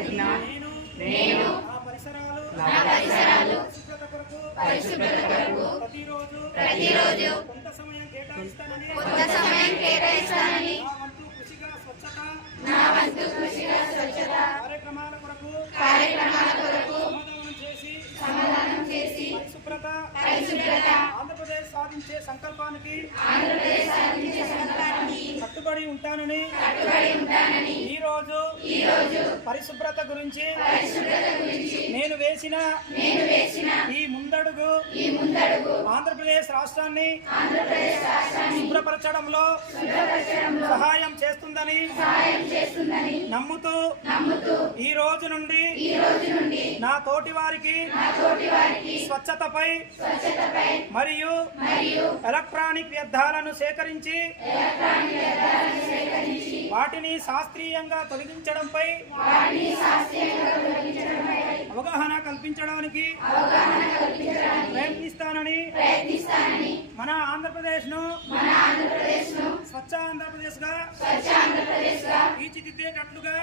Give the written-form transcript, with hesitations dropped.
ప్రతిజ్ఞ నేను నా పరిసరాలు పరిశుభ్రత కొరకు ప్రతిరోజు కొంత సమయం కేటాయిస్తానని నా వంతు కృషిగా స్వచ్ఛత కార్యక్రమాల కొరకు సమాధానం చేసి పరిశుభ్రత ఆంధ్రప్రదేశ్ సాధించే సంకల్పానికి కట్టుబడి ఉంటానని ఈ రోజు పరిశుభ్రత గురించి నేను వేసిన ఈ ముందడుగు ఆంధ్రప్రదేశ్ రాష్ట్రాన్ని శుభ్రపరచడంలో సహాయం చేస్తుందని నమ్ముతూ ఈ రోజు నుండి నా తోటి వారికి స్వచ్ఛతపై మరియు ఎలక్ట్రానిక్ వ్యర్థాలను సేకరించి వాటిని శాస్త్రీయంగా తొలగించడంపై అవగాహన కల్పించడానికి ప్రయత్నిస్తానని మన ఆంధ్రప్రదేశ్ ను స్వచ్ఛ ఆంధ్రప్రదేశ్ గా తీర్చిదిద్దేటట్లుగా